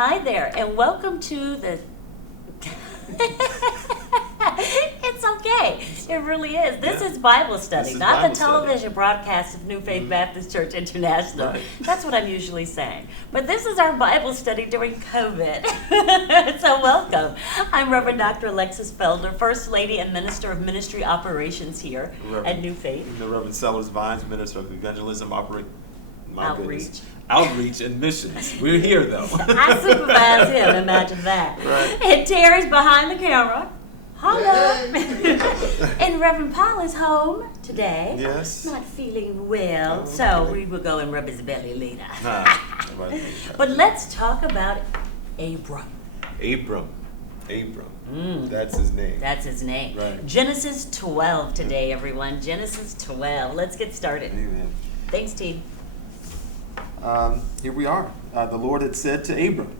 Hi there, and welcome to the... It's okay. It really is. This is Bible study, not Bible the television broadcast of New Faith Baptist Church International. Right. That's what I'm usually saying. But this is our Bible study during COVID. So welcome. I'm Reverend Dr. Alexis Felder, First Lady and Minister of Ministry Operations here at New Faith. The Reverend Sellars Vines, Minister of Evangelism, Outreach and Missions. We're here though. I supervise him, imagine that. Right. And Terry's behind the camera. Hello. And Reverend Powell is home today. Yes. Not feeling well, so we will go and rub his belly later. But let's talk about Abram. Abram. That's his name. That's his name. Right. Genesis 12 today, everyone. Genesis 12. Let's get started. Amen. Thanks, T. Here we are. The Lord had said to Abram,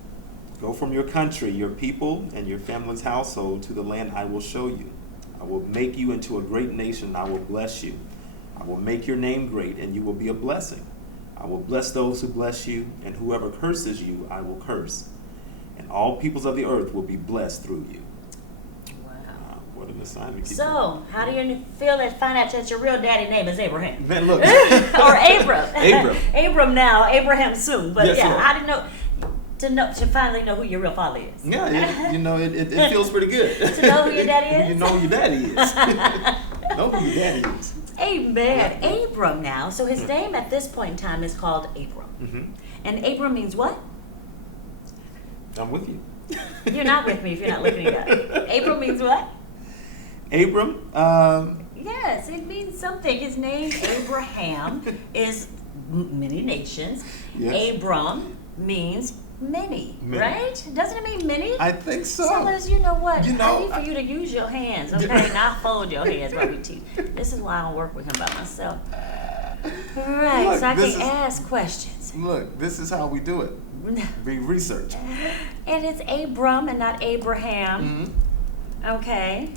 "Go from your country, your people, and your family's household to the land I will show you. I will make you into a great nation, and I will bless you. I will make your name great, and you will be a blessing. I will bless those who bless you, and whoever curses you, I will curse. And all peoples of the earth will be blessed through you." Wow. What an assignment. So, how do you find out that your real daddy name is Abraham? Man, look. Or Abram. Abram. Abram now, Abraham soon. But Yes, yeah, Lord. I didn't know to finally know who your real father is. Yeah, it feels pretty good. To know who your daddy is? You know who your daddy is. Know who your daddy is. Amen. Yeah. Abram now. So his name at this point in time is called Abram. Mm-hmm. And Abram means what? I'm with you. You're not with me if you're not looking at it. Abram means what? Abram, Yes, it means something. His name, Abraham, is many nations. Yes. Abram means many, Many. right? Doesn't it mean many? I think so. Sellers, you know what? You know, I need for you to use your hands, okay? Not fold your hands while we teach. This is why I don't work with him by myself. Right, Look, so I this can is- ask questions. Look, this is how we do it. We research. And it's Abram and not Abraham. Mm-hmm. Okay.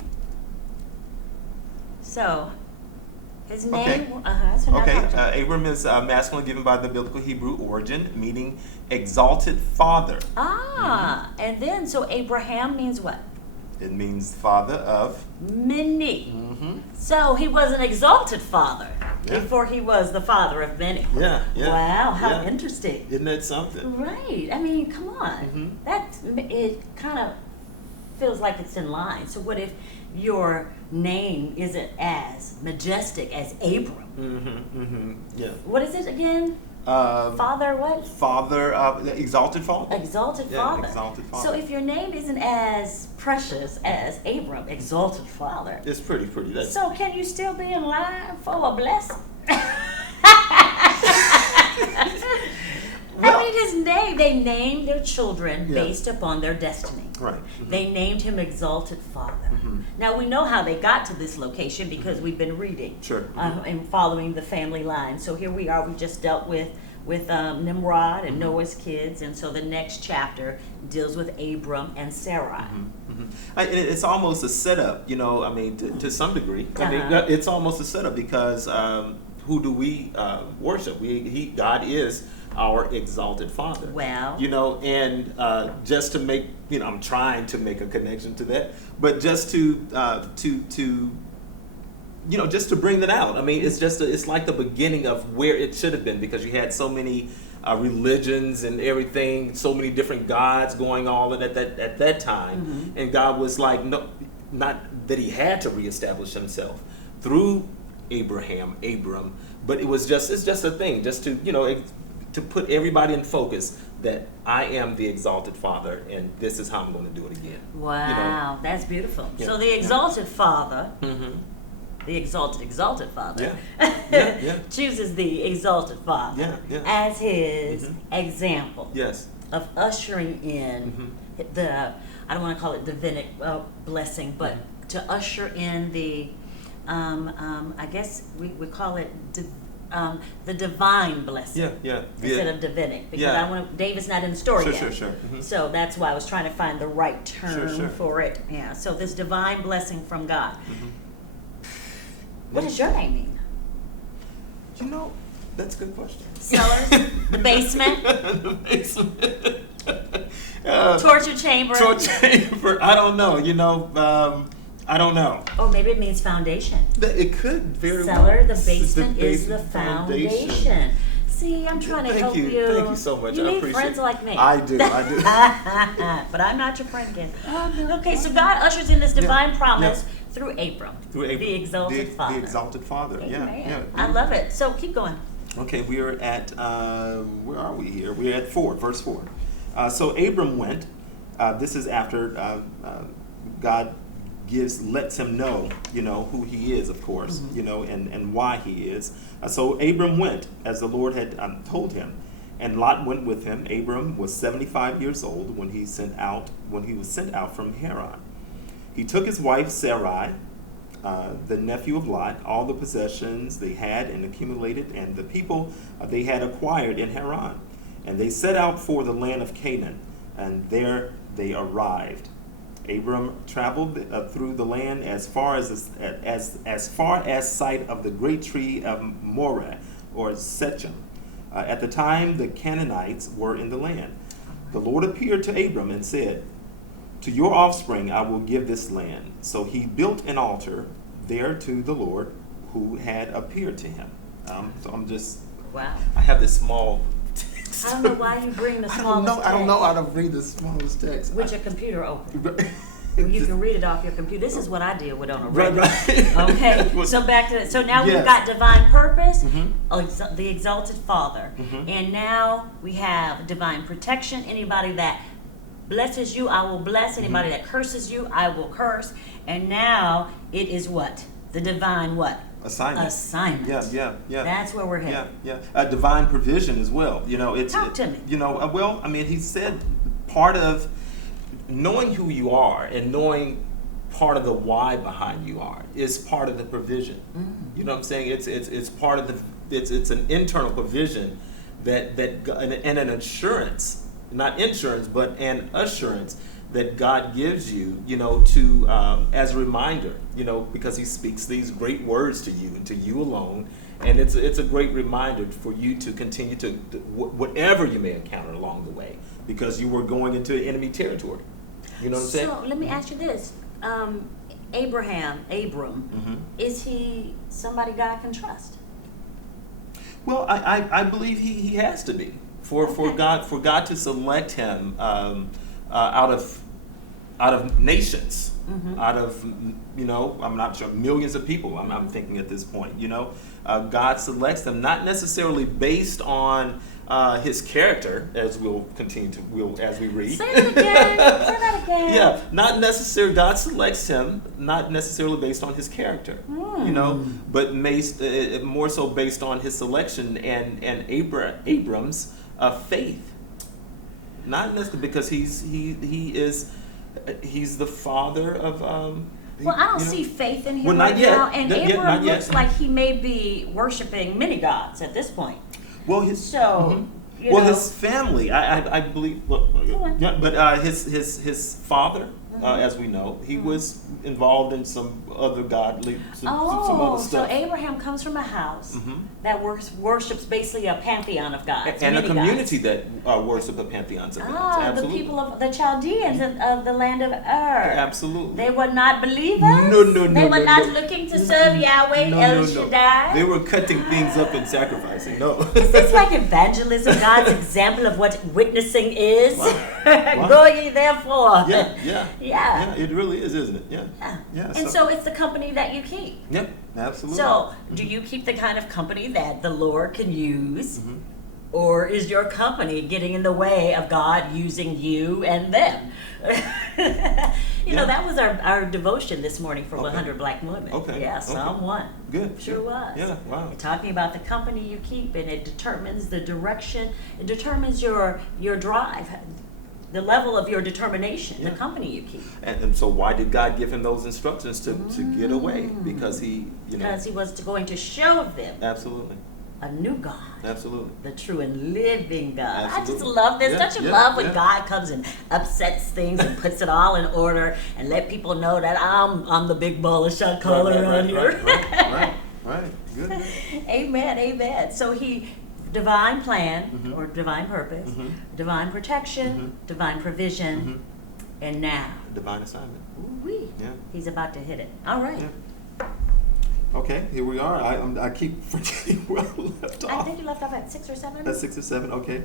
So, his name. Okay. So now Okay, how- Abram is masculine given by the biblical Hebrew origin, meaning exalted father. And then so Abraham means what? It means father of. Many. Mm-hmm. So he was an exalted father Yeah. before he was the father of many. Yeah. Wow, how yeah. interesting. Isn't that something? Right. I mean, come on. Mhm. That it kind of feels like it's in line. So what if your name isn't as majestic as Abram? Mm-hmm. Mm-hmm. Yeah. What is it again? Father what? Father, exalted father. Exalted Yeah, father. exalted father. So if your name isn't as precious as Abram, exalted father, It's pretty. That's so can you still be in line for a blessing? I mean, his name, they named their children Yeah. based upon their destiny. right. Mm-hmm. They named him Exalted Father. Mhm. Now, we know how they got to this location because we've been reading Sure. and following the family line. So here we are. We just dealt with Nimrod and Noah's kids. And so the next chapter deals with Abram and Sarai. And it's almost a setup, I mean, to some degree. I mean, Uh-huh. it's almost a setup because who do we worship? God is our exalted Father. Well. And just to make, I'm trying to make a connection to that, but just to just to bring that out. I mean, it's like the beginning of where it should have been because you had so many religions and everything, so many different gods going on at that time, and God was like, no, not that He had to reestablish Himself through Abram, but it's just a thing, just to to put everybody in focus that I am the exalted Father, and this is how I'm going to do it again. Wow, that's beautiful. Yeah. So the Exalted Father, Mm-hmm. the exalted Father, Yeah. chooses the Exalted Father Yeah. as his example Yes. of ushering in the, I don't want to call it divinic blessing, but to usher in the, I guess we call it the divine blessing. Yeah. Instead of divinic, because Yeah. David's not in the story yet. Sure. Mhm. So that's why I was trying to find the right term Sure. for it. Yeah. So this divine blessing from God. Mm-hmm. What does your name mean? That's a good question. Cellars, the basement, The basement. torture chamber. Torture chamber. I don't know. I don't know. Or maybe it means foundation. It could very well. Cellar, the basement is the foundation. See, I'm trying to help you. Thank you so much. You I need appreciate friends it. like me. I do. But I'm not your friend again. Okay, so God ushers in this divine promise through Abram. The exalted father. The exalted father. Amen. I love it. So keep going. Okay, we are at, where are we here? We're at 4, verse 4. So Abram went. This is after God lets him know, who he is, of course, and why he is. So Abram went, as the Lord had told him, and Lot went with him. Abram was 75 years old when he was sent out from Haran. He took his wife Sarai, the nephew of Lot, all the possessions they had and accumulated, and the people they had acquired in Haran. And they set out for the land of Canaan, and there they arrived. Abram traveled through the land as far as sight of the great tree of Moreh, or Shechem. At the time the Canaanites were in the land. The Lord appeared to Abram and said, "To your offspring I will give this land." So he built an altar there to the Lord who had appeared to him. Wow. I have this small text. I don't know why you bring the smallest text. I don't know how to read the smallest text. With your computer open. You can read it off your computer. This is what I deal with on a regular. Right. Okay, so back to so now Yes. we've got divine purpose, Mm-hmm. the exalted Father, and now we have divine protection. Anybody that blesses you, I will bless. Anybody that curses you, I will curse. And now it is what? The divine what? Assignment. Yeah. That's where we're headed. Yeah. Divine provision as well. Talk to me. He said part of knowing who you are and knowing part of the why behind you are is part of the provision. You know what I'm saying? It's part of it's an internal provision that and an assurance, not insurance, but an assurance that God gives you, to as a reminder, because He speaks these great words to you and to you alone, and it's a great reminder for you to continue to whatever you may encounter along the way, because you were going into enemy territory. You know what I'm saying? So let me ask you this: Abram, is he somebody God can trust? Well, I believe he has to be for God to select him out of nations, out of I'm not sure, millions of people. I'm thinking at this point. God selects them not necessarily based on his character, as we'll continue to as we read. Say it again. Say that again. Yeah, not necessarily. God selects him, not necessarily based on his character, but more so based on his selection and Abram's faith. Not necessarily because he's the father of. Well, I don't see faith in him Well, not right yet. now, and Not yet, Abram not yet. looks like he may be worshiping many gods at this point. Well, his family, I believe. Well, yeah, but his father, as we know, he was involved in some other godly, some other so stuff. Abraham comes from a house that worships basically a pantheon of gods, And a many community gods. that worship a pantheon of gods. The Absolutely. people of the Chaldeans of the land of Ur. Absolutely. They were not believers. No. They were not looking to serve Yahweh El Shaddai. They were cutting things up and sacrificing. No. Is this like evangelism, God's example of what witnessing is? Wow. Go ye therefore. Yeah, it really is, isn't it? Yeah. And so it's the company that you keep. Yep, absolutely. So, do you keep the kind of company that the Lord can use? Or is your company getting in the way of God using you and them? That was our devotion this morning for 100 Black women. Okay. Yeah, Psalm 1. Good. Sure was. Yeah, wow. You're talking about the company you keep, and it determines the direction. It determines your drive, the level of your determination, the company you keep. And so why did God give him those instructions to get away? Because Because he was going to show them Absolutely. a new God. Absolutely. The true and living God. I just Absolutely. love this. Don't you love when yeah. God comes and upsets things and puts it all in order and let people know that I'm the big ball of shot caller around here. Right. Good. Amen, amen. So divine plan Mhm. or divine purpose, Mhm. divine protection, Mhm. divine provision, Mhm. and now, Divine assignment. ooh-wee, Yeah. he's about to hit it. All right. Yeah. Okay, here we are. I keep forgetting where I left I off. think you left off at 6 or 7. At 6 or 7, okay.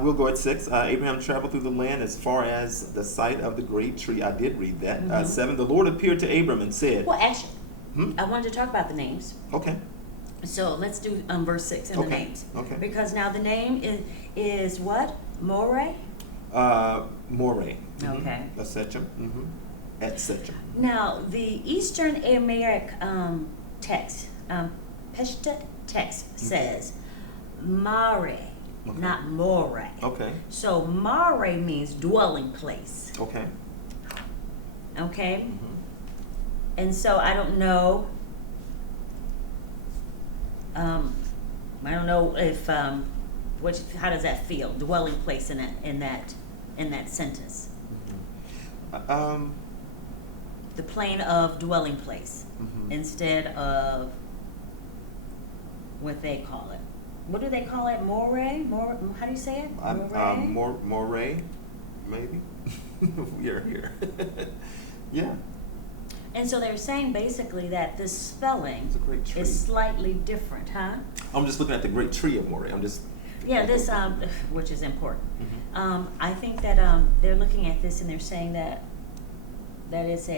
We'll go at 6. Abraham traveled through the land as far as the site of the great tree. I did read that. Mhm. 7, the Lord appeared to Abram and said, Well, actually, Hmm? I wanted to talk about the names. Okay. So let's do verse 6 and the Okay, names. okay. Because now the name is what? More? Moreh. Okay. Sechem. At Sechem. Now, the Eastern Aramaic text, Peshtut text says Mare, Okay. not More. Okay. So Mare means dwelling place. Okay. Okay? Mhm. And so I don't know. I don't know if how does that feel? Dwelling place in that sentence. The plane of dwelling place Mhm. instead of what they call it. What do they call it? More? How do you say it? Moreh, maybe. We are here. Yeah. And so they're saying basically that this spelling It's a great tree. is slightly different, huh? I'm just looking at the great tree of Moreh. I'm just. Yeah, this which is important. Mhm. I think that they're looking at this and they're saying that it's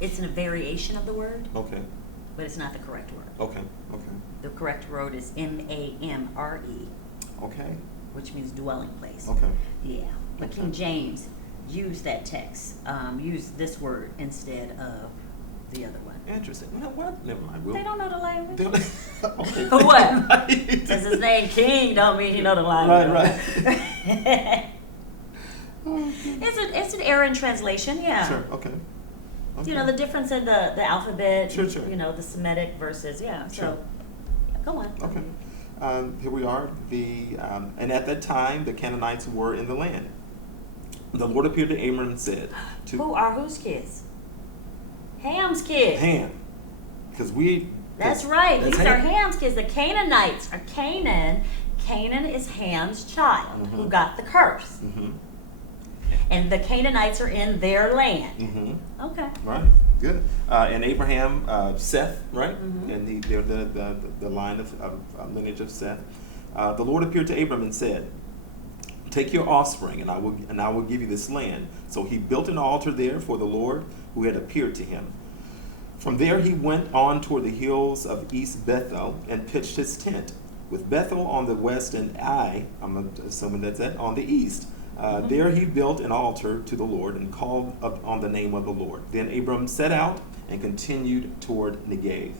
it's a variation of the word, Okay. but it's not the correct word. Okay. Okay. The correct word is Mamre, Okay. which means dwelling place. Okay. Yeah, but Okay. King James used that text, used this word instead of the other one. Interesting. You know what? Never mind. They don't know the language. Okay. For what? Right. Because his name King don't mean he know the language. Right. It's an error in translation, yeah. Sure. Okay. You know, the difference in the alphabet, Sure, sure. you know, the Semitic versus, yeah, Sure. so, go on. Okay. Here we are. And at that time, the Canaanites were in the land. The Lord appeared to Abram and said, Who are whose kids? Ham's kids. Ham. Because That's right. that's These are Ham. Ham's kids. The Canaanites are Canaan. Canaan is Ham's child who Mhm. got the curse. Mm-hmm. And the Canaanites are in their land. Mm-hmm. Okay. Right. Good. And Abraham, Seth, right? Mhm. And they're the line of lineage of Seth. The Lord appeared to Abram and said, "Take your offspring, and I will give you this land." So he built an altar there for the Lord who had appeared to him. From there he went on toward the hills of East Bethel and pitched his tent, with Bethel on the west and I'm assuming that's it, on the east. There he built an altar to the Lord and called on the name of the Lord. Then Abram set out and continued toward Negev.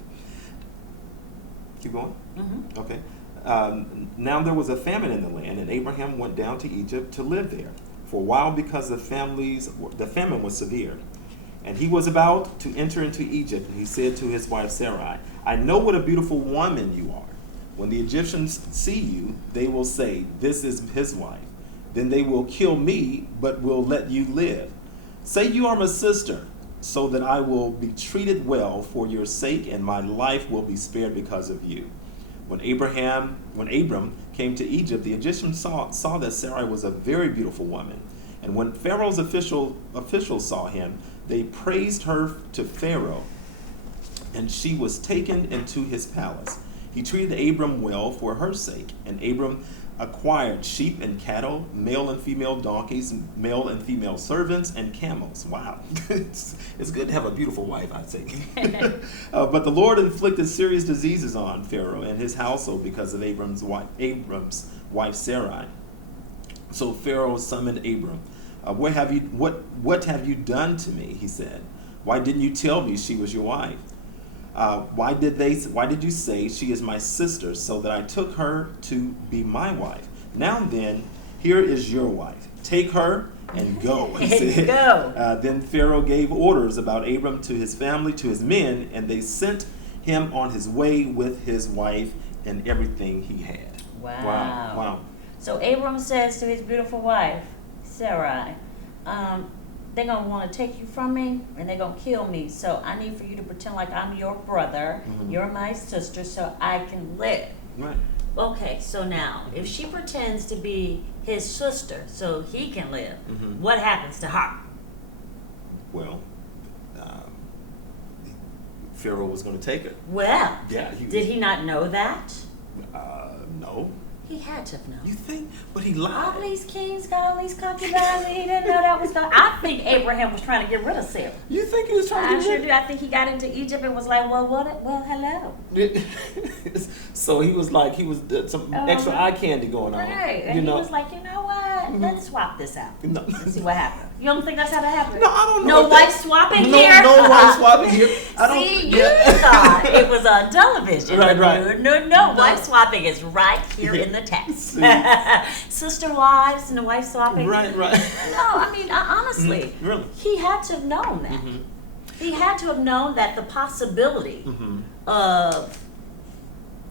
Keep going? Mm-hmm. Okay. Now there was a famine in the land, and Abraham went down to Egypt to live there for a while because the famine was severe. And he was about to enter into Egypt, and he said to his wife Sarai, "I know what a beautiful woman you are. When the Egyptians see you, they will say, 'This is his wife.' Then they will kill me, but will let you live. Say you are my sister, so that I will be treated well for your sake, and my life will be spared because of you." When Abram came to Egypt, the Egyptians saw that Sarai was a very beautiful woman. And when Pharaoh's officials saw him, they praised her to Pharaoh, and she was taken into his palace. He treated Abram well for her sake, and Abram acquired sheep and cattle, male and female donkeys, male and female servants, and camels. Wow. It's good to have a beautiful wife, I'd say. But the Lord inflicted serious diseases on Pharaoh and his household because of Abram's wife Sarai. So Pharaoh summoned Abram. What have you done to me? He said. Why didn't you tell me she was your wife? Why did you say she is my sister, so that I took her to be my wife? Now then, here is your wife. Take her and go. He said. Go. Then Pharaoh gave orders about Abram to his family, to his men, and they sent him on his way with his wife and everything he had. Wow. Wow. So Abram says to his beautiful wife, Sarai, they're going to want to take you from me, and they're going to kill me. So I need for you to pretend like I'm your brother, you're my sister, so I can live. Right. Okay, so now, if she pretends to be his sister so he can live, what happens to her? Well, Pharaoh was going to take her. Well, Yeah. did he not know that? No. He had to have known. You think? But he lied. All these kings got all these concubines, and he didn't know that was going to... I think Abraham was trying to get rid of Sarah. You think he was trying I to sure get do. I think he got into Egypt and was like, well, hello. So he was like, some extra eye candy going on. Right. And he was like, you know what? Let's swap this out. No. Let's see what happens. You don't think that's how that happened? No, I don't No know. wife swapping here? No wife swapping here. I don't. See, you thought it was on television. Right, but right. No, wife swapping is right here in the text. Sister wives and the wife swapping. Right. No, I mean, honestly, Really? he had to have known that. He had to have known that the possibility of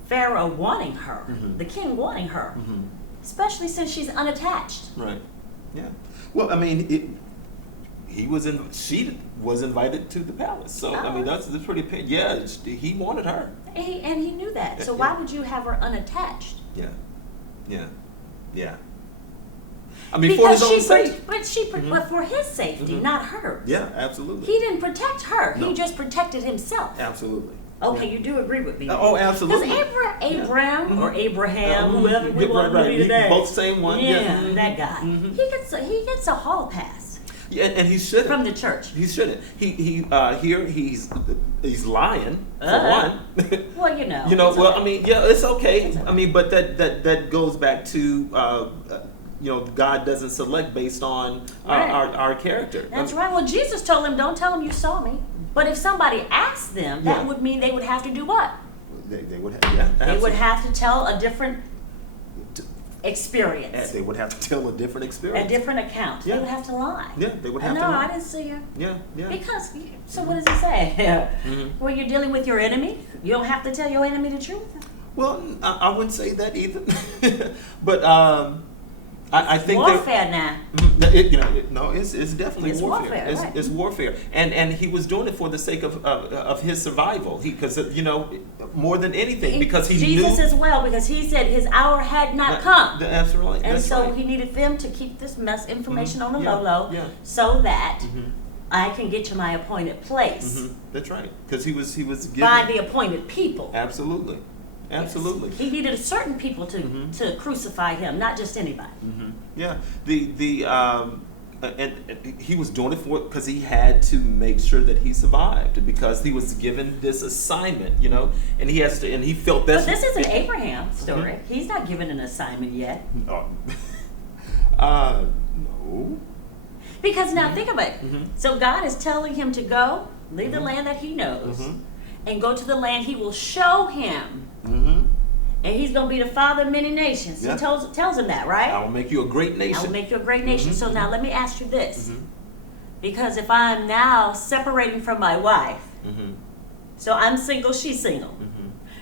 Pharaoh wanting her, the king wanting her, especially since she's unattached. Right. Yeah. Well, I mean, she was invited to the palace. So I mean, that's pretty. Yeah, he wanted her. And he knew that. So why would you have her unattached? Yeah. I mean, for his own sake. But for his safety, not hers. Yeah, absolutely. He didn't protect her. No. He just protected himself. Absolutely. Okay, you do agree with me. Oh, absolutely. Because Abram or Abraham, whoever we want to be today. Both same one. Yeah, that guy. He gets a hall pass. Yeah, and he shouldn't. From the church. He shouldn't. He's lying for one. Well, you know. Well, I mean, yeah, it's okay. I mean, but that goes back to God doesn't select based on our character. That's right. Well, Jesus told him, "Don't tell them you saw me." But if somebody asked them, that would mean they would have to do what? They would have. Yeah, absolutely. They would have to tell a different experience. They would have to tell a different experience. A different account. Yeah. They would have to lie. Yeah, they would have to No, lie. I didn't see her. Yeah. Because, so what does it say? Well, you're dealing with your enemy. You don't have to tell your enemy the truth. Well, I wouldn't say that either. But I think warfare now. It's definitely warfare. Right. It's warfare, and he was doing it for the sake of his survival. Because more than anything, because he knew Jesus as well, because he said his hour had not come. That's right. And that's so right. he needed them to keep this information on the Yeah, low, yeah. so that I can get to my appointed place. That's right. Because he was given by the appointed people. Absolutely. Absolutely. He needed certain people to crucify him, not just anybody. Yeah. And he was doing it because he had to make sure that he survived, because he was given this assignment, and he has to, and he felt that. But this is an Abraham story. He's not given an assignment yet. No. Because now think about it. So God is telling him to go, leave the land that he knows, and go to the land he will show him. And he's going to be the father of many nations. Yeah. He tells him that, right? I will make you a great nation. I will make you a great nation. So now let me ask you this. Because if I'm now separating from my wife, so I'm single, she's single,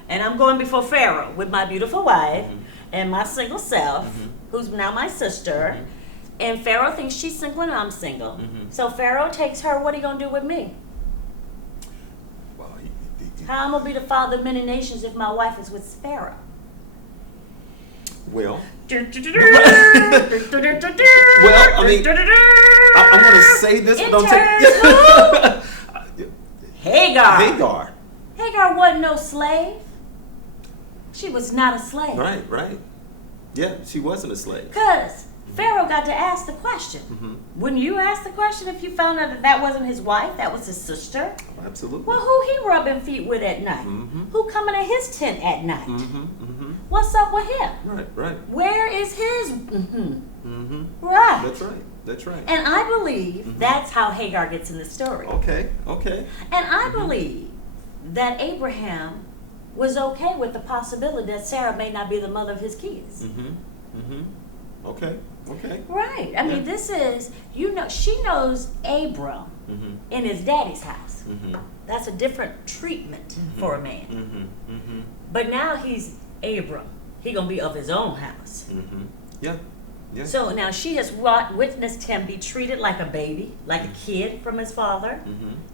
and I'm going before Pharaoh with my beautiful wife and my single self, who's now my sister, and Pharaoh thinks she's single and I'm single. So Pharaoh takes her, what are you going to do with me? How I'm going to be the father of many nations if my wife is with Pharaoh? Well, I mean, I'm going to say this, but don't take Hagar. Hagar wasn't no slave. She was not a slave. Right. Yeah, she wasn't a slave. Because Pharaoh got to ask the question. Wouldn't you ask the question if you found out that wasn't his wife, that was his sister? Absolutely. Well, who he rubbing feet with at night? Who coming to his tent at night? What's up with him? Right. Where is his? Right. That's right. And I believe that's how Hagar gets in the story. Okay. And I believe that Abraham was okay with the possibility that Sarah may not be the mother of his kids. Okay. Right. I mean, this is, she knows Abram in his daddy's house. That's a different treatment for a man. But now he's Abram. He gonna be of his own house. Yeah. Yeah. So now she has witnessed him be treated like a baby, like a kid from his father,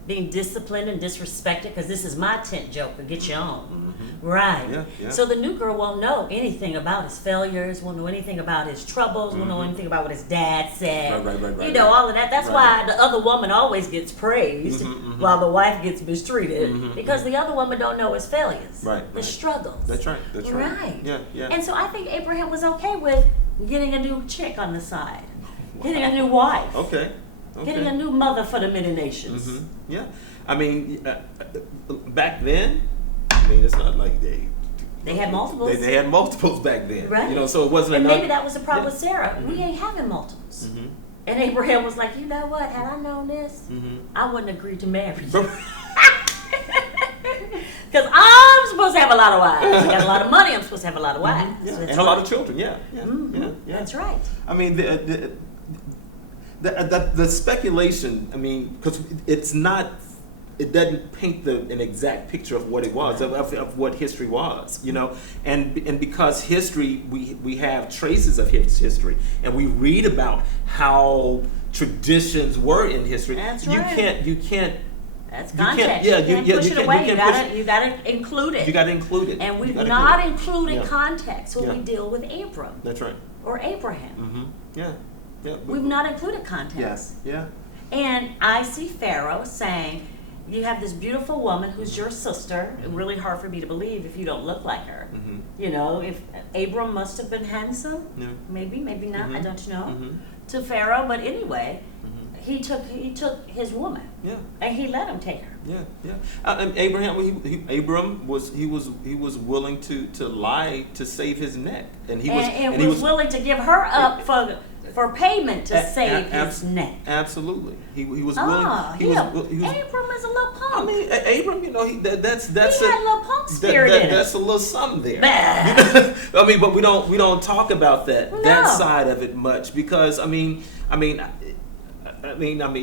being disciplined and disrespected, because this is my tent, Joker, get your own. Right. Yeah, yeah. So the new girl won't know anything about his failures, won't know anything about his troubles, won't know anything about what his dad said. Right, you know, all of that. That's why the other woman always gets praised while the wife gets mistreated, because the other woman don't know his failures, the struggles. That's right. Right. Yeah, yeah. And so I think Abraham was okay with getting a new chick on the side, getting a new wife, getting a new mother for the many nations. Yeah. I mean, back then, I mean, it's not like they had multiples. They had multiples back then. Right. You know, so it wasn't and enough. maybe that was the problem with Sarah. We ain't having multiples. And Abraham was like, you know what? Had I known this, I wouldn't agree to marry you. Because I'm supposed to have a lot of wives. I got a lot of money. I'm supposed to have a lot of wives. Yeah. And a lot of children. Yeah. That's right. I mean, the speculation. I mean, because it's not. It doesn't paint an exact picture of what it was, of what history was, you know, and because history, we have traces of history, and we read about how traditions were in history. That's right. You can't. That's context. You can't push it away. You gotta include it. You gotta include it. And we've not included context when we deal with Abram. That's right. Or Abraham. Yeah. We've not included context. Yes. Yeah. And I see Pharaoh saying, you have this beautiful woman who's your sister. Really hard for me to believe if you don't look like her. You know, if Abram must have been handsome, maybe not. I don't know. To Pharaoh, but anyway, he took his woman. Yeah. And he let him take her. Yeah. And Abram was willing to lie to save his neck, and he was willing to give her up for payment to save his neck. Absolutely, he was willing. Abram is a little punk. I mean, Abram, you know, that's he had a little punk spirit in it. That's a little something there. I mean, but we don't talk about that side of it much, because I mean,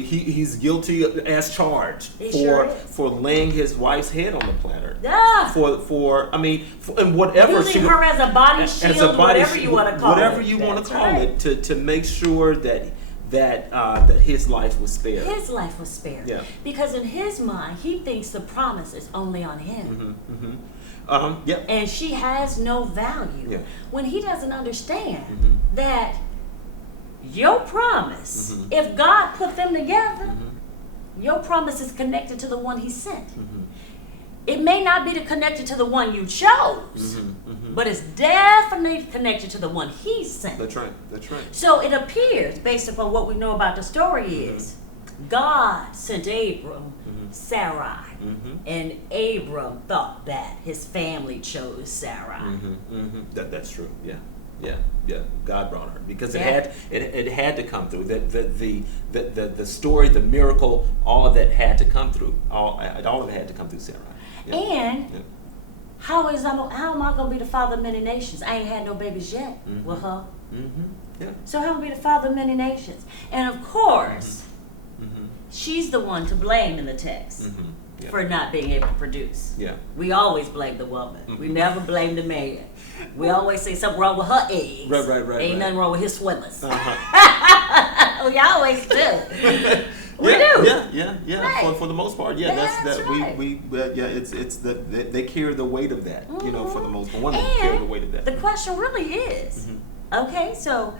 he's guilty as charged for laying his wife's head on the platter. Yeah. And whatever using her as a body shield, whatever you want to call it. Whatever you want to call it, to make sure that his life was spared. His life was spared. Yeah. Because in his mind, he thinks the promise is only on him. And she has no value. Yeah. When he doesn't understand that your promise, if God put them together, your promise is connected to the one he sent. It may not be connected to the one you chose, but it's definitely connected to the one he sent. That's right. So it appears, based upon what we know about the story, is God sent Abram Sarai, and Abram thought that his family chose Sarai. That's true. Yeah. God brought her because it had to come through. The story, the miracle, all of that had to come through. All of it had to come through Sarah. Yeah. And how am I going to be the father of many nations? I ain't had no babies yet with her. Yeah. So how am I going to be the father of many nations? And of course, she's the one to blame in the text. For not being able to produce. Yeah. We always blame the woman. We never blame the man. We always say something wrong with her eggs. Right. Ain't nothing wrong with his swimmers. We always do. We do. Yeah. Right. For the most part, that's right. They carry the weight of that. You know, for the most part, women carry the weight of that. The question really is, okay, so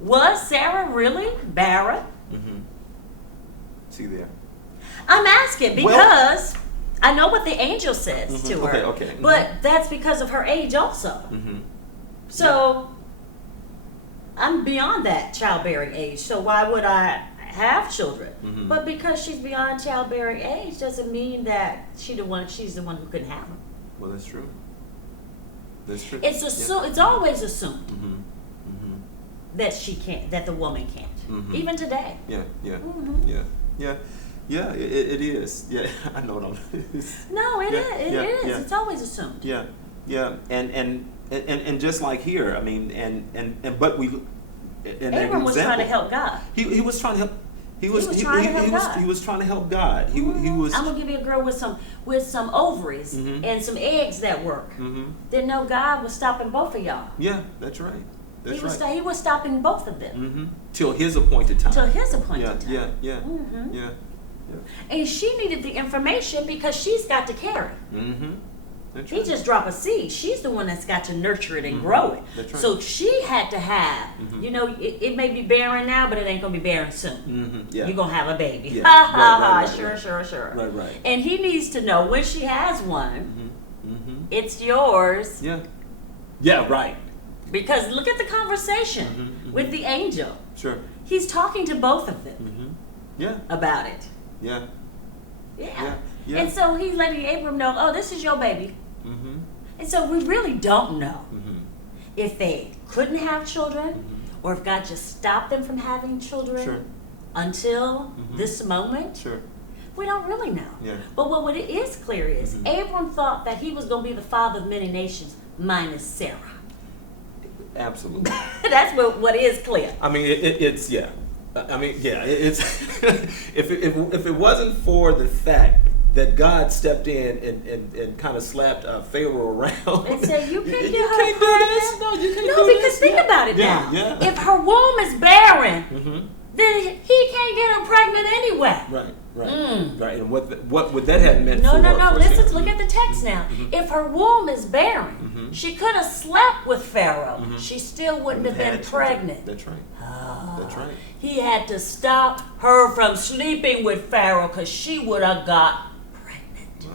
was Sarah really barren? See there. I'm asking because I know what the angel says to her, okay. But that's because of her age also. So I'm beyond that childbearing age. So why would I have children? But because she's beyond childbearing age doesn't mean that she's the one who can have them. Well, that's true. It's always assumed that she can't, that the woman can't, even today. Yeah, it is. Yeah, I know what I'm. No, it is. It is. It's always assumed. Yeah, and just like here, I mean, but we. Abram was trying to help God. He was trying to help. He was trying to help God. He was. I'm gonna give you a girl with some ovaries and some eggs that work. Then no, God was stopping both of y'all. Yeah, that's right. He was stopping both of them. Mm-hmm. Till his appointed time. Till his appointed time. Yeah. Mm-hmm. Yeah. And she needed the information because she's got to carry. Mm-hmm. He just drop a seed. She's the one that's got to nurture it and grow it. That's right. So she had to have, it may be barren now, but it ain't going to be barren soon. Mm-hmm. Yeah. You're going to have a baby. Yeah. Ha, ha, ha. Right. Sure. Right. And he needs to know when she has one, it's yours. Yeah. Yeah, right. Because look at the conversation with the angel. Sure. He's talking to both of them about it. Yeah. Yeah. And so he's letting Abram know, oh, this is your baby. Mm-hmm. And so we really don't know if they couldn't have children or if God just stopped them from having children until this moment. Sure. We don't really know. Yeah. But what it is clear is Abram thought that he was going to be the father of many nations minus Sarah. Absolutely. That's what is clear. I mean, it's it's if it wasn't for the fact that God stepped in and kind of slapped Pharaoh around and said, you can't you get her can't do this. No, you can't do this. because think about it now. Yeah. If her womb is barren, then he can't get her pregnant anyway. Right. Right. And what would that have meant? No. for Listen, Sarah? look at the text now. If her womb is barren, she could have slept with Pharaoh. She still wouldn't have been pregnant. That's right. That's right. He had to stop her from sleeping with Pharaoh because she would have got pregnant.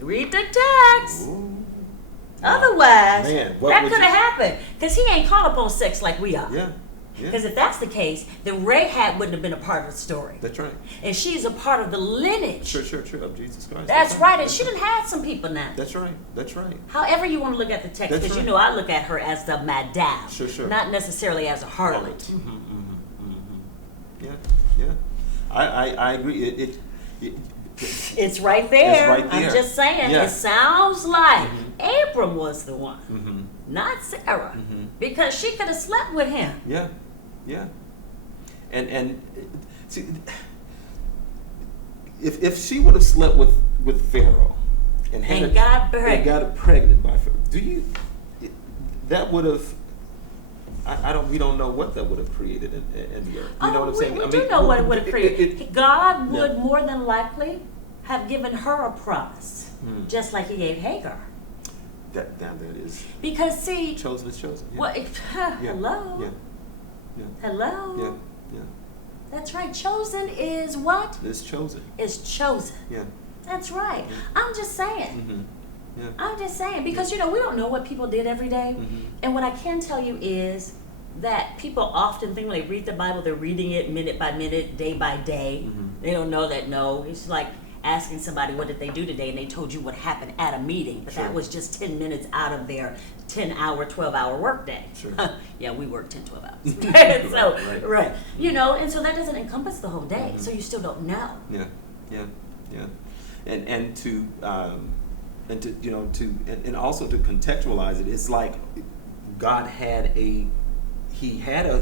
Read the text. Otherwise, Man, that could have happened because he ain't caught up on sex like we are. Yeah. Because if that's the case, then Rahab wouldn't have been a part of the story. That's right. And she's a part of the lineage. Sure, of Jesus Christ. That's right. And she done had some people now. That's right. However you want to look at the text, because you know I look at her as the madam. Sure. Not necessarily as a harlot. Yeah. I agree. It's right there. It's right there. I'm just saying. Yeah. It sounds like Abram was the one, not Sarah, because she could have slept with him. Yeah. And see, if she would have slept with Pharaoh and got pregnant by Pharaoh, that would have. We don't know what that would have created in the earth. You know what I'm saying? We do know what it would have created. God would more than likely have given her a promise, just like he gave Hagar. That is. Because see, chosen is chosen. Yeah. Well, hello. Yeah. Hello. Yeah. That's right. Chosen is what? Is chosen. Is chosen. Yeah. That's right. I'm just saying. Yeah. I'm just saying because we don't know what people did every day, and what I can tell you is that people often think when they read the Bible, they're reading it minute by minute, day by day. They don't know that. No, it's like asking somebody what did they do today, and they told you what happened at a meeting, but that was just 10 minutes out of their 10-hour, 12-hour workday. Sure. Yeah, we work 10, 12 hours. So right. And so that doesn't encompass the whole day. So you still don't know. Yeah. And also to contextualize it, it's like God had a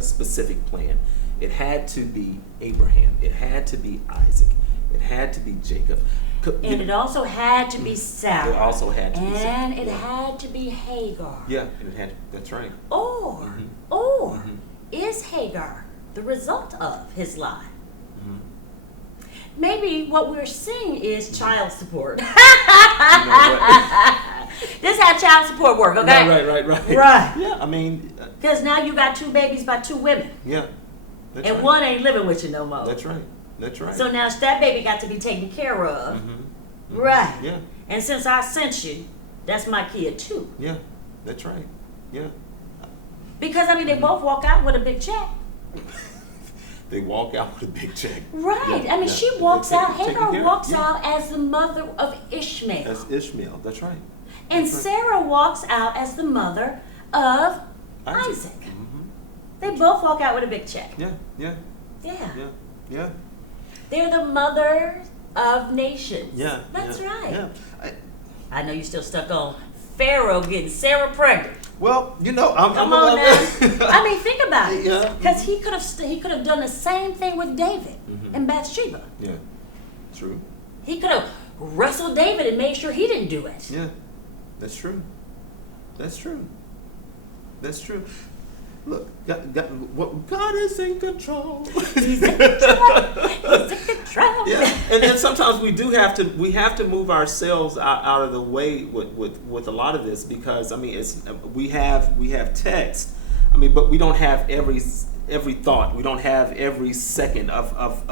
specific plan. It had to be Abraham. It had to be Isaac. It had to be Jacob. And it also had to be Sarah. It also had to be Sarah. And it had to be Hagar. Yeah, that's right. Or is Hagar the result of his lie? Maybe what we're seeing is child support. This is how child support work, okay? Right. Yeah, I mean... Because now you got 2 babies by 2 women. Yeah, that's and right. one ain't living with you no more. That's right. So now that baby got to be taken care of. Right. Yeah. And since I sent you, that's my kid too. Yeah, that's right. Yeah. Because, they both walk out with a big check. They walk out with a big check. Right. Yeah, she walks out, Hagar walks out as the mother of Ishmael. As Ishmael, that's right. And Sarah walks out as the mother of Isaac. They both walk out with a big check. Yeah. They're the mother of nations. Yeah. That's right. Yeah. I know you're still stuck on Pharaoh getting Sarah pregnant. Well, I'm come on now. Think about it. Yeah. Because he could have done the same thing with David and Bathsheba. Yeah. True. He could have wrestled David and made sure he didn't do it. Yeah. That's true. That's true. Look, God is in control. He's in control. He's in control. Yeah, and then sometimes we have to move ourselves out of the way with a lot of this, because I mean we have text, I mean, but we don't have every thought, we don't have every second of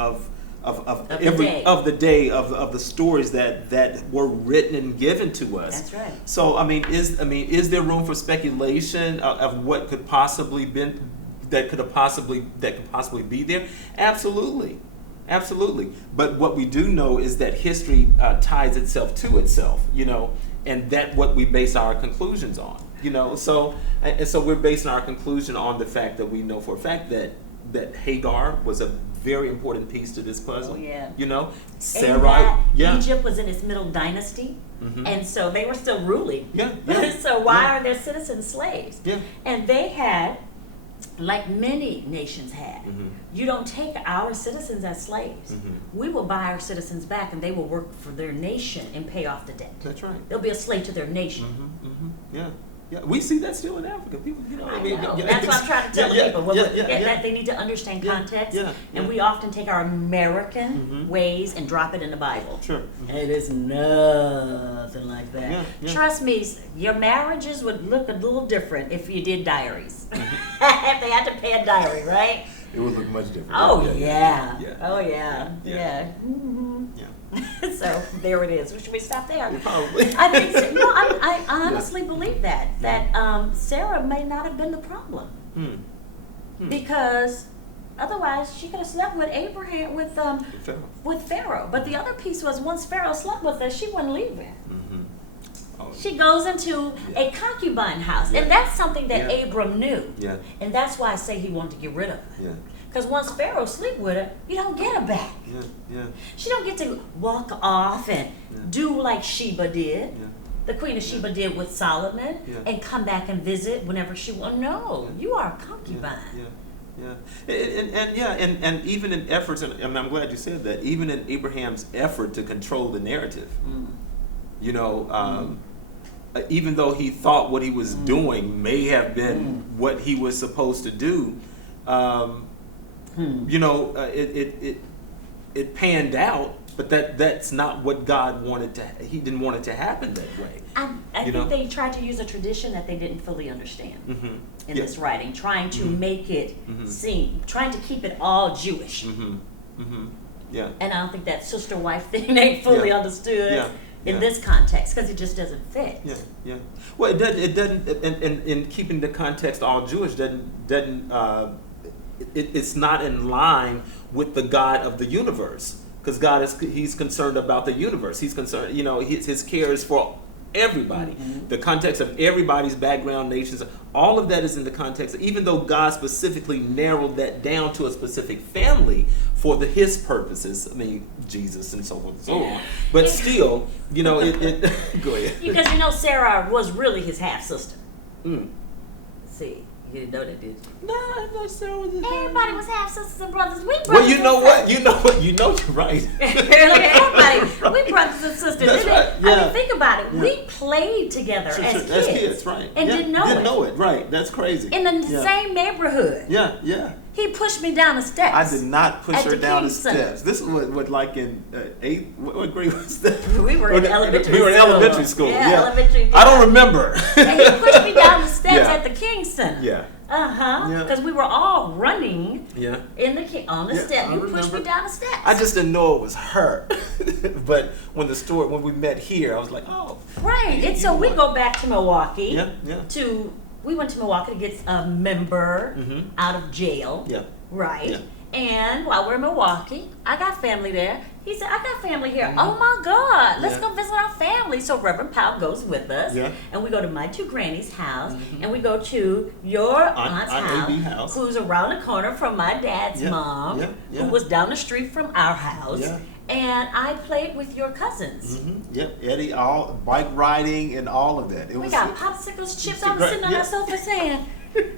the day of the stories that were written and given to us. That's right. So I mean, is there room for speculation of what could possibly could possibly be there? Absolutely. But what we do know is that history ties itself to itself, and that what we base our conclusions on, So we're basing our conclusion on the fact that we know for a fact that Hagar was a very important piece to this puzzle. Oh, yeah. Sarai. Yeah. Egypt was in its middle dynasty, and so they were still ruling. Yeah. So why are their citizens slaves? Yeah. And they had, like many nations had, you don't take our citizens as slaves. We will buy our citizens back, and they will work for their nation and pay off the debt. That's right. They'll be a slave to their nation. Yeah. Yeah, we see that still in Africa. People, I know. That's what I'm trying to tell people. That they need to understand context. And we often take our American ways and drop it in the Bible. Sure. And it is nothing like that. Trust me, your marriages would look a little different if you did diaries. If they had to pay a diary, right? It would look much different. Oh, yeah. Oh, yeah. So there it is. Should we stop there? Probably. I think so. No, I honestly believe that Sarah may not have been the problem, because otherwise she could have slept with Abraham with Pharaoh. But the other piece was, once Pharaoh slept with her, she wouldn't leave him. She goes into a concubine house, and that's something that Abram knew. And that's why I say he wanted to get rid of her. Because once Pharaoh sleep with her, you don't get her back. She don't get to walk off and do like Sheba did. The Queen of Sheba did with Solomon, and come back and visit whenever she wants. No, you are a concubine. And even in efforts, and I'm glad you said that, even in Abraham's effort to control the narrative, even though he thought what he was doing may have been what he was supposed to do, it panned out, but that's not what God wanted to. He didn't want it to happen that way. I think they tried to use a tradition that they didn't fully understand in this writing, trying to make it seem, trying to keep it all Jewish. And I don't think that sister-wife thing they fully understood in this context, because it just doesn't fit. Well, it doesn't. And in keeping the context all Jewish doesn't. It's not in line with the God of the universe, because he's concerned about the universe. He's concerned, his care is for everybody. The context of everybody's background, nations, all of that is in the context, even though God specifically narrowed that down to a specific family for his purposes. I mean, Jesus and so forth and so on. But still, go ahead. Because Sarah was really his half sister. See. You didn't know that, did you? No, I thought Sarah was. Everybody was half sisters and brothers. We brothers. Well, you know what? You're right. Everybody, we brothers and sisters. That's right. I mean, think about it. We played together as kids, right? And didn't know it. Right? That's crazy. In the same neighborhood. Yeah. He pushed me down the steps. I did not push her down the Kingston. steps. This is what like in eighth. What grade was that? We were in elementary school. We were in elementary school. Yeah. Elementary. I don't remember. And he pushed me down the steps at the Kingston. Yeah. Because we were all running on the step. You pushed me down the steps. I just didn't know it was her. But when we met here, I was like, oh. Right. And so we go back to Milwaukee. We went to Milwaukee to get a member out of jail. Right. Yeah. And while we're in Milwaukee, I got family there. He said, I got family here. Oh my God, let's go visit our family. So Reverend Powell goes with us. And we go to my two grannies' house. And we go to your aunt's house, who's around the corner from my dad's mom, who was down the street from our house. And I played with your cousins. Eddie, all bike riding and all of that. We got popsicles, chips. I was sitting on that sofa saying,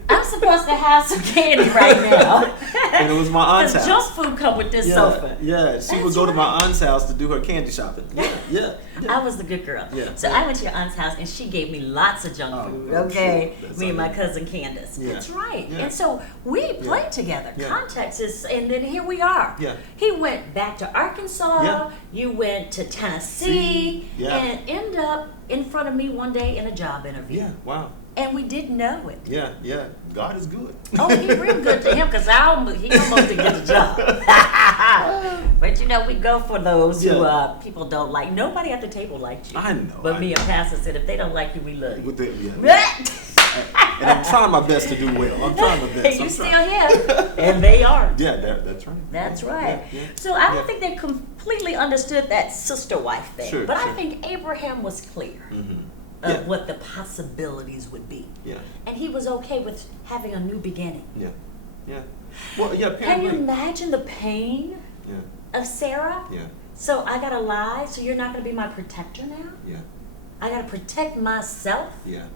I'm supposed to have some candy right now. And it was my aunt's Because house. junk food come with this Yeah, sofa. yeah. She would That's go to my right. aunt's house to do her candy shopping. Yeah. I was the good girl. Yeah. So I went to your aunt's house and she gave me lots of junk food. I'm Okay. sure. That's Me and all my right. cousin Candace. Yeah. That's right. Yeah. And so we played together. Yeah. Context is, and then here we are. Yeah. He went back to Arkansas. Yeah. You went to Tennessee. Yeah. And ended up in front of me one day in a job interview. Yeah. Wow. And we didn't know it. Yeah. God is good. Oh, he real good to him because he almost didn't get the job. But you know, we go for those who people don't like. Nobody at the table liked you. I know. But me and Pastor said, if they don't like you, we love you. With the, and I'm trying my best to do well. I'm trying my best. And you still here, and they are. Yeah, that's right. That's right. Yeah. So I don't think they completely understood that sister wife thing. Sure, but I sure. think Abraham was clear Mm-hmm. of Yeah. what the possibilities would be. Yeah. And he was okay with having a new beginning. Yeah. Well, yeah. Can you apparently- imagine the pain Yeah. of Sarah? Yeah. So I gotta lie, so you're not gonna be my protector now? Yeah. I gotta protect myself? Yeah.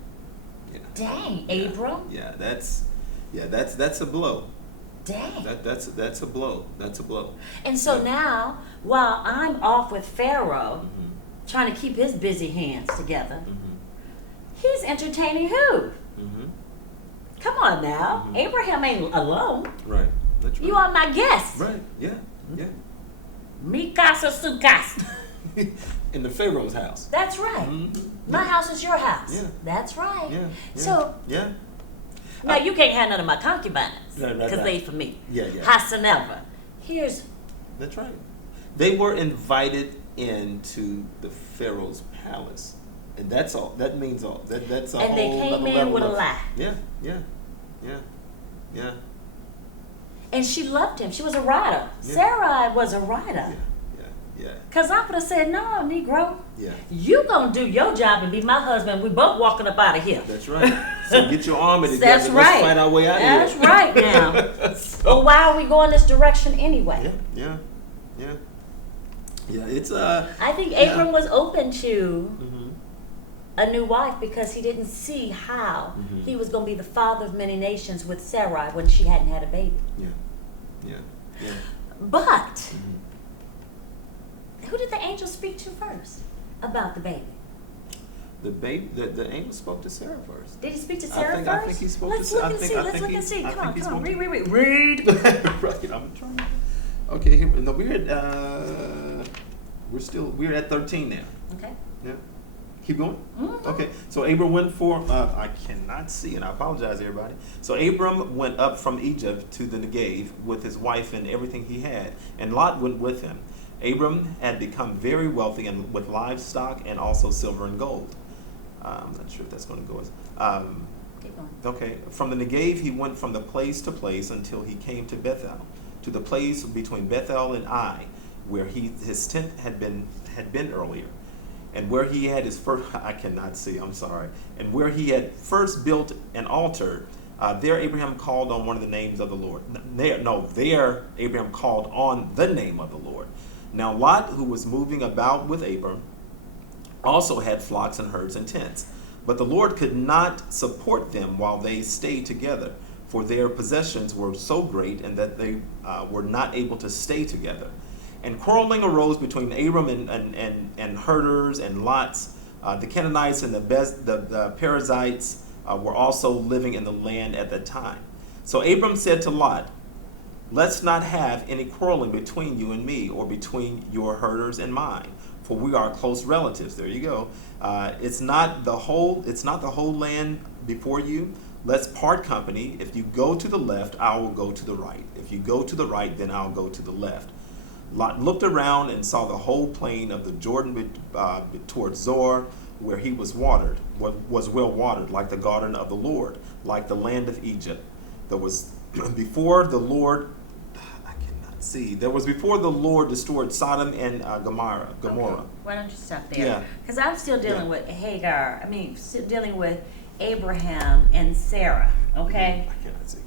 Yeah. Dang, Yeah. Abram. Yeah. That's a blow. Dang. That's a blow. That's a blow. And so Yeah. now, while I'm off with Pharaoh, Mm-hmm. trying to keep his busy hands together, Mm-hmm. he's entertaining who? Mm-hmm. Come on now. Mhm. Abraham ain't alone. Right. That's right. You are my guest. Right. Yeah. Yeah. Mi casa su casa. In the Pharaoh's house. That's right. Mm-hmm. My house is your house. Yeah. That's right. Yeah. So Yeah. now you can't have none of my concubines Right, because right. they for me. Yeah. Howsoever, here's That's right. They were invited into the Pharaoh's palace, and that's all. That means all. That's a and whole they came other in level with a of- lie. Yeah. And she loved him. She was a rider. Yeah. Sarai was a rider. Yeah. Cause I would have said, no, Negro, Yeah. you gonna do your job and be my husband. We both walking up out of here. That's right. So get your army together. That's Let's right. fight our way out of That's here. right now. So- Well, why are we going this direction anyway? Yeah. It's I think Yeah. Abram was open to Mhm. a new wife because he didn't see how Mhm. he was going to be the father of many nations with Sarai when she hadn't had a baby. Yeah. But Mhm. who did the angel speak to first about the baby? The angel spoke to Sarah first. Did he speak to I Sarah think- first? I think he spoke Let's to- look I and think- see. I Let's think look he- and see. I Come think on, he come on. spoke to- Read. Right, I'm trying. Okay, here, no, we're at 13 now. Okay. Yeah. Keep going. Mhm. Okay, so Abram went for, I cannot see, and I apologize, everybody. So Abram went up from Egypt to the Negev with his wife and everything he had, and Lot went with him. Abram had become very wealthy and with livestock and also silver and gold. I'm not sure if that's going to go as. Keep going. Okay, from the Negev he went from the place to place until he came to Bethel, to the place between Bethel and Ai, where his tent had been earlier, and where he had his first. I cannot see. I'm sorry. And where he had first built an altar, there Abraham called on one of the names of the Lord. There Abraham called on the name of the Lord. Now Lot, who was moving about with Abram, also had flocks and herds and tents. But the Lord could not support them while they stayed together, for their possessions were so great and that they were not able to stay together. And quarreling arose between Abram and herders and Lot's. The Canaanites and the Perizzites were also living in the land at that time. So Abram said to Lot, "Let's not have any quarreling between you and me, or between your herders and mine, for we are close relatives." There you go. It's not the whole land before you. Let's part company. If you go to the left, I will go to the right. If you go to the right, then I'll go to the left. Lot looked around and saw the whole plain of the Jordan towards Zoar, where he was watered, was well watered, like the garden of the Lord, like the land of Egypt. There was before the Lord. I cannot see. There was before the Lord destroyed Sodom and Gomorrah. Okay. Why don't you stop Yeah. there? Because I'm still dealing Yeah. with Hagar. Still dealing with Abraham and Sarah. Okay. I cannot see.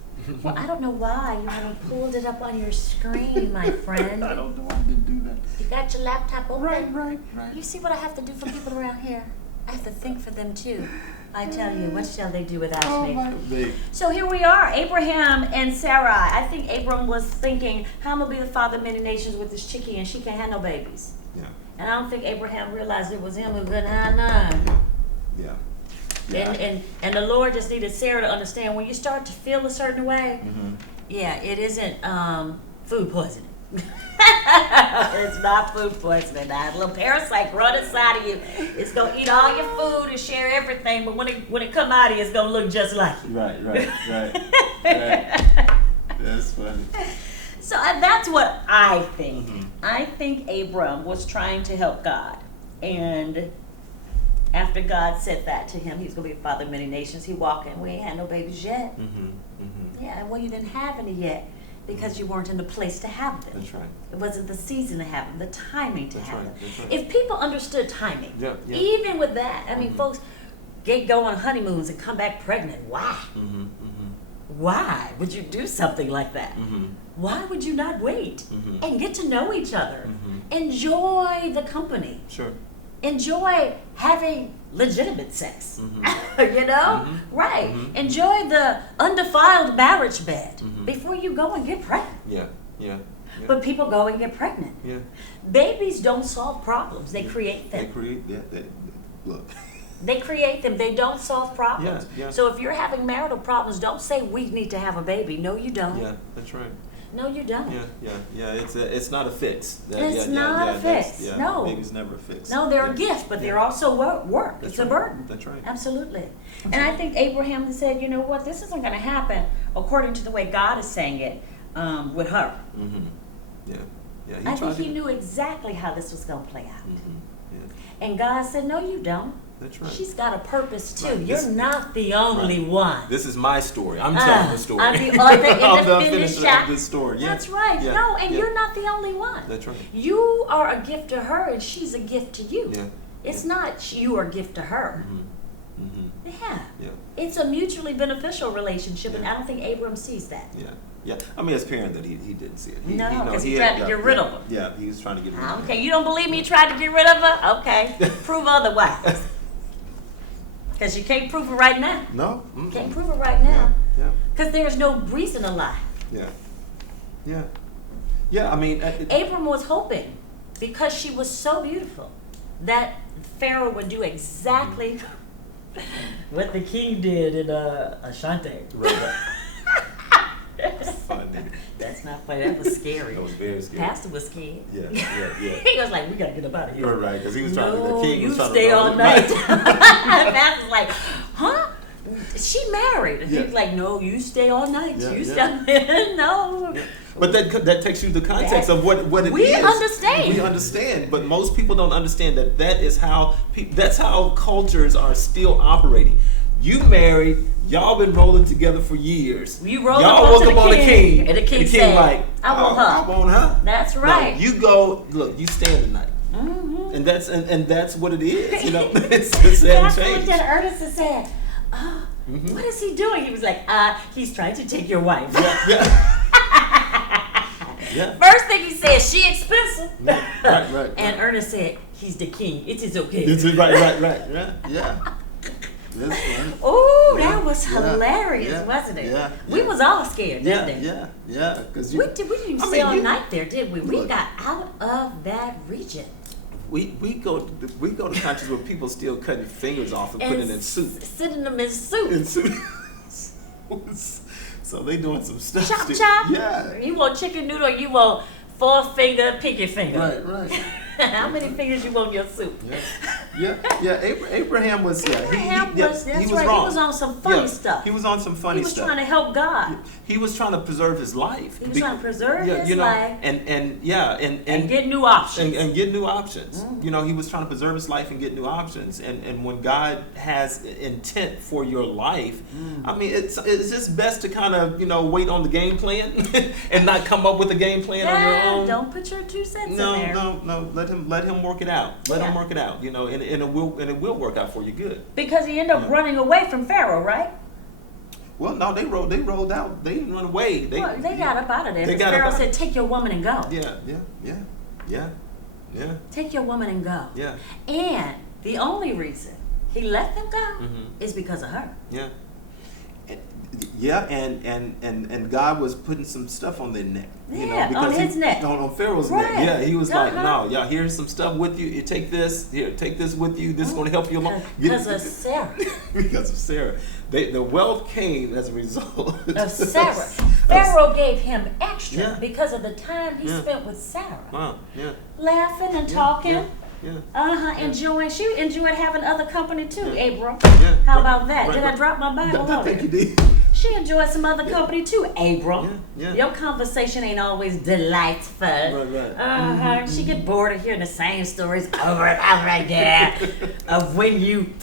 Well, I don't know why you haven't pulled it up on your screen, my friend. I don't know why I didn't do that. You got your laptop open. Right. You see what I have to do for people around here? I have to think for them too. I tell you, what shall they do without me? Baby. So here we are, Abraham and Sarai. I think Abram was thinking, how am I going to be the father of many nations with this chickie and she can't have no babies? Yeah. And I don't think Abraham realized it was him who couldn't have none. Yeah. Yeah. And the Lord just needed Sarah to understand, when you start to feel a certain way, yeah, it isn't food poisoning. It's not food poisoning. That little parasite run inside of you. It's gonna eat all your food and share everything, but when it come out of you, it's gonna look just like you. Right. That's funny. So that's what I think. I think Abram was trying to help God, and after God said that to him, he was gonna be a father of many nations. He walked in. We ain't had no babies yet. Yeah, well, you didn't have any yet. Because you weren't in the place to have them. That's right. It wasn't the season to have them, the timing to have them. That's right. If people understood timing, Yeah. even with that, I mean, folks go on honeymoons and come back pregnant. Why? Why would you do something like that? Why would you not wait and get to know each other? Enjoy the company. Sure. Enjoy having legitimate sex. You know? Right. Enjoy the undefiled marriage bed before you go and get pregnant. Yeah. But people go and get pregnant. Yeah. Babies don't solve problems. They create them. Look. They create them. They don't solve problems. Yeah. So if you're having marital problems, don't say we need to have a baby. No, you don't. Yeah, that's right. No, you don't. Yeah. It's not a fix. It's not a fix. No. Baby's never a fix. No, they're a gift, but they're also work. It's a burden. That's right. Absolutely. And I think Abraham said, you know what, this isn't going to happen according to the way God is saying it with her. Yeah. I think he knew exactly how this was going to play out. Yeah. And God said, no, you don't. That's right. She's got a purpose too. Right. You're not the only one. This is my story. I'm telling the story. I'm the finished this story. Yeah. That's right. Yeah. No, and Yeah. you're not the only one. That's right. You are a gift to her, and she's a gift to you. Yeah. It's not you are a gift to her. Yeah. It's a mutually beneficial relationship, and I don't think Abram sees that. Yeah. I mean, as parent that he didn't see it. No, because he tried to get rid of her. Yeah, he was trying to get rid of her. Okay, you don't believe me? You tried to get rid of her? Okay, prove otherwise. Because you can't prove it right now. No. Can't prove it right now. Yeah. Because there's no reason to lie. Yeah. I mean, Abram was hoping, because she was so beautiful, that Pharaoh would do exactly what the king did in Ashanti. Right. Funny. That's not funny. That was scary. That was very scary. Pastor was scared. Yeah. He was like, we got to get up out of here. You're right, because he was trying to, No, the king you was trying stay to all night. Pastor's like, huh? She married. And he was like, no, you stay all night. You stay. No. Yeah. But that takes you the context of what it is. We understand. We understand, but most people don't understand that is how that's how cultures are still operating. You married, y'all been rolling together for years. You rolled y'all up woke up on the king, and the king said, like, I want her. I want her. That's right. No, you go, look, you stay the night. And that's what it is. You know, it's Pastor changed. looked at Ernest and said, what is he doing? He was like, he's trying to take your wife. Yeah. First thing he said, she expensive. Right. And Ernest said, he's the king. It is okay. Right. Yeah. Oh, that was hilarious, wasn't it? Yeah. We was all scared, didn't we? Yeah. Because we didn't even stay all night there, did we? We got out of that region. We go to countries where people still cutting fingers off and putting it in soup. Sitting them in soup. So they doing some stuff. Chop. Yeah. You want chicken noodle or you want 4-finger, pinky finger? Right. How many fingers you want in your soup? Yeah. Abraham was. That's right. He wrong. was on some funny stuff. He was on some funny stuff. He was trying to help God. He was trying to preserve his life. He was trying to preserve his life. And get new options. And get new options. You know, he was trying to preserve his life and get new options. And when God has intent for your life, I mean, it's just best to kind of, wait on the game plan and not come up with a game plan on your own. Don't put your 2 cents in there. No. Let him work it out. Let him work it out. And it will work out for you good. Because he ended up running away from Pharaoh, right? Well, no, they rolled out. They didn't run away. They got up out of there. Because Pharaoh said, "Take your woman and go." Yeah. Take your woman and go. Yeah. And the only reason he let them go, Mhm. is because of her. Yeah. Yeah, and God was putting some stuff on their neck. Yeah, on his neck. On Pharaoh's Right. neck. Yeah, he was like, Uh-huh. no, yeah, here's some stuff with you. You take this. Here, take this with you. This is going to help you along. Because of Sarah. Because of Sarah. The wealth came as a result Of Sarah. Pharaoh gave him extra Yeah. because of the time he Yeah. spent with Sarah. Wow, yeah. Laughing and talking. Yeah. Enjoying. She enjoyed having other company too, Abram. Yeah. How Right, about that? right, Did right. I drop my Bible I on think you there? did. She enjoyed some other company too, Abram. Yeah, yeah. Your conversation ain't always delightful. Right. She get bored of hearing the same stories over and over again of when you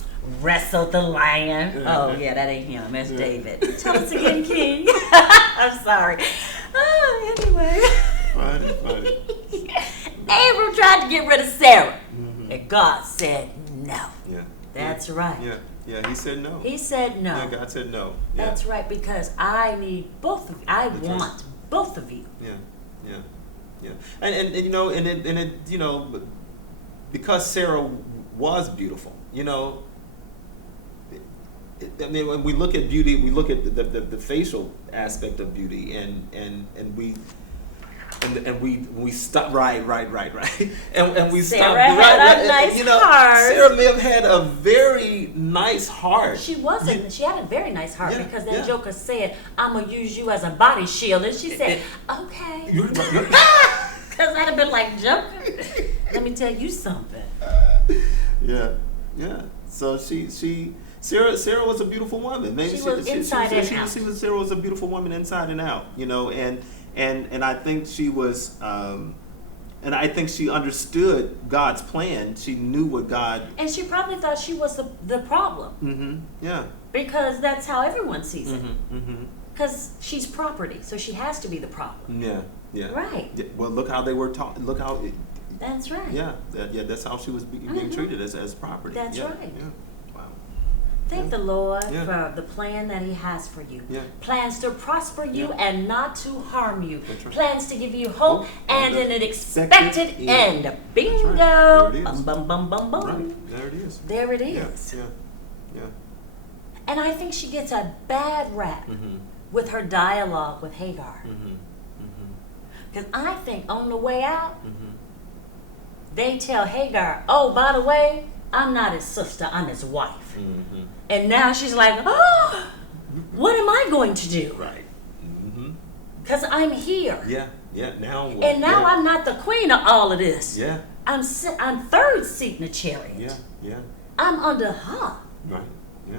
wrestled the lion. Oh yeah, that ain't him. That's David. Tell us again, King. I'm sorry. Anyway. Funny. Abram tried to get rid of Sarah, and God said no. Yeah. That's right. Yeah, he said no. He said no. Yeah, God said no. Yeah. That's right, because I need both of you. I That's want right. both of you. Yeah. And you know, and it you know, because Sarah was beautiful, you know. I mean, when we look at beauty, we look at the facial aspect of beauty, and we stop right, and we stop. Sarah had a nice heart. Sarah may have had a very nice heart. She wasn't. She had a very nice heart Yeah, because that yeah. joker said, "I'm gonna use you as a body shield," and she said, "Okay." You're- Because I'd have been like, "Joker, let me tell you something." Yeah. So Sarah was a beautiful woman. Maybe She was inside and out. Sarah was a beautiful woman inside and out. You know, and I think she was, and I think she understood God's plan. She knew what God. And she probably thought she was the problem Mm-hmm. Yeah. because that's how everyone sees it. Mm-hmm. Because she's property, so she has to be the problem. Yeah. Right. Yeah, well, look how they were taught. Look how. That's right. Yeah. That's how she was being treated as property. That's Yeah, right. Yeah. Wow. Thank the Lord Yeah. for the plan that He has for you. Yeah. Plans to prosper you Yeah. and not to harm you. That's right. Plans to give you hope Hope and and an expected expected end. end. Bingo! That's right. There it is. Bum, bum, bum, bum, bum. Right. There it is. There it Yeah. is. Yeah. And I think she gets a bad rap Mm-hmm. with her dialogue with Hagar. Mm-hmm. Because I think on the way out, Mm-hmm. they tell Hagar, "Oh, by the way, I'm not his sister, I'm his wife." Mm-hmm. And now she's like, "Oh, what am I going to do? Right. Mm-hmm. Because I'm here. Yeah. Now what? And now Yeah. I'm not the queen of all of this. Yeah. I'm third seat in the chariot. Yeah. I'm under her. Right. Yeah.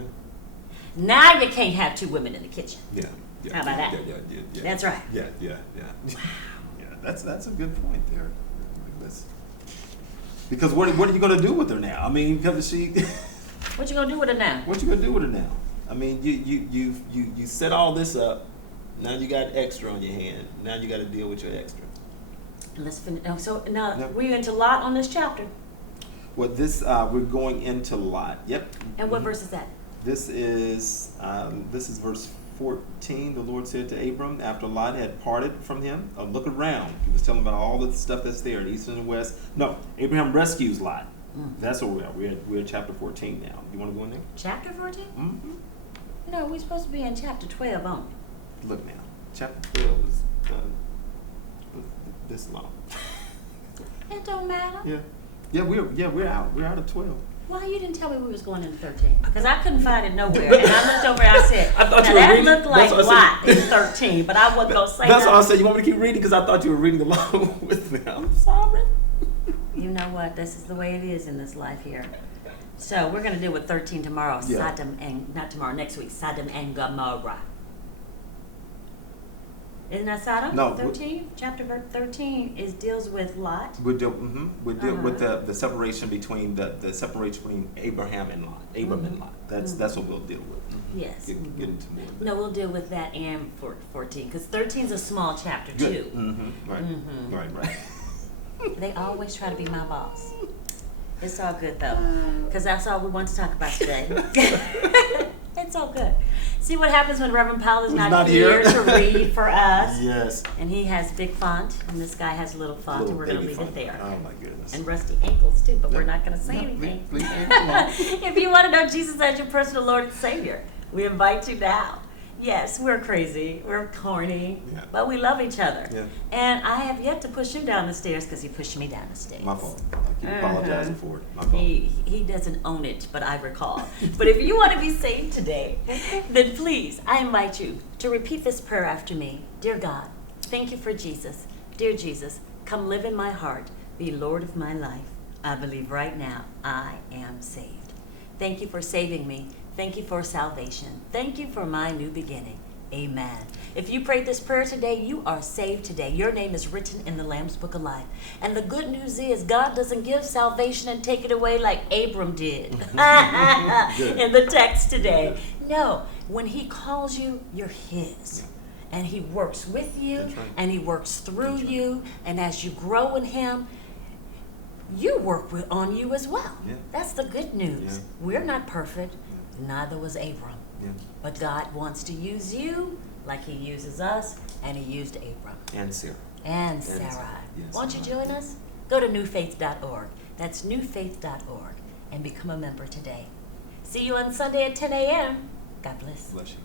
Now you can't have two women in the kitchen." Yeah. How about that? Yeah. That's right. Yeah. Yeah. That's a good point there. Because what are you going to do with her now? I mean, because she. What you gonna do with her now? What you gonna do with her now? I mean, you set all this up. Now you got extra on your hand. Now you got to deal with your extra. Let's finish. So now Yep. we're into Lot on this chapter. Well, this we're going into Lot. Yep. And what verse is that? This is verse 14. The Lord said to Abram after Lot had parted from him, "Look around." He was telling about all the stuff that's there, the east and the west. No, Abraham rescues Lot. That's where we are. We're at chapter 14 now. You want to go in there? Chapter 14? Mm-hmm. No, we're supposed to be in chapter 12 only. Look now. Chapter 12 is this long. It don't matter. Yeah. We're out of 12. Why you didn't tell me we was going into 13? Because I couldn't find it nowhere. And I looked over and I said, I thought now you were that reading- looked like that's what I Lot in 13, but I wasn't going to say That's all I nothing. said. You want me to keep reading because I thought you were reading along with me. I'm sorry. You know what? This is the way it is in this life here. So we're going to deal with 13 tomorrow. Yeah. Sodom and, not tomorrow, next week. Sodom and Gomorrah. Isn't that Sodom? No. 13? Chapter 13 deals with Lot. We'll deal with the separation between the separation between Abraham and Lot. Abram and Lot. That's what we'll deal with. Yes. Get into more. of that. No, we'll deal with that and 14 because 13 is a small chapter Good. too. Right. Right. They always try to be my boss. It's all good though, because that's all we want to talk about today. It's It's all good. See what happens when Reverend Powell is Who's not not here here. to read for us. Yes. And he has big font, and this guy has little font, Little and we're going to baby leave it font. there. Oh my goodness. And rusty ankles too, but we're Yeah. not going to say No, anything. leave it alone. If you want to know Jesus as your personal Lord and Savior, we invite you now. Yes, we're crazy, we're corny, Yeah. but we love each other. Yeah. And I have yet to push him down the stairs because he pushed me down the stairs. My fault. I keep apologizing for it. My fault. He doesn't own it, but I recall. But if you want to be saved today, then please, I invite you to repeat this prayer after me. Dear God, thank you for Jesus. Dear Jesus, come live in my heart. Be Lord of my life. I believe right now I am saved. Thank you for saving me. Thank you for salvation. Thank you for my new beginning. Amen. If you prayed this prayer today, you are saved today. Your name is written in the Lamb's Book of Life. And the good news is God doesn't give salvation and take it away like Abram did in the text today. No, when he calls you, you're his. And he works with you, That's right. and he works through That's right. you. And as you grow in him, you work on you as well. Yeah. That's the good news. Yeah. We're not perfect. Neither was Abram. Yeah. But God wants to use you like he uses us, and he used Abram And Sarah. and Sarah. Sarai. Yes. Won't you join us? Go to newfaith.org. That's newfaith.org and become a member today. See you on Sunday at 10 a.m. God bless. Bless you.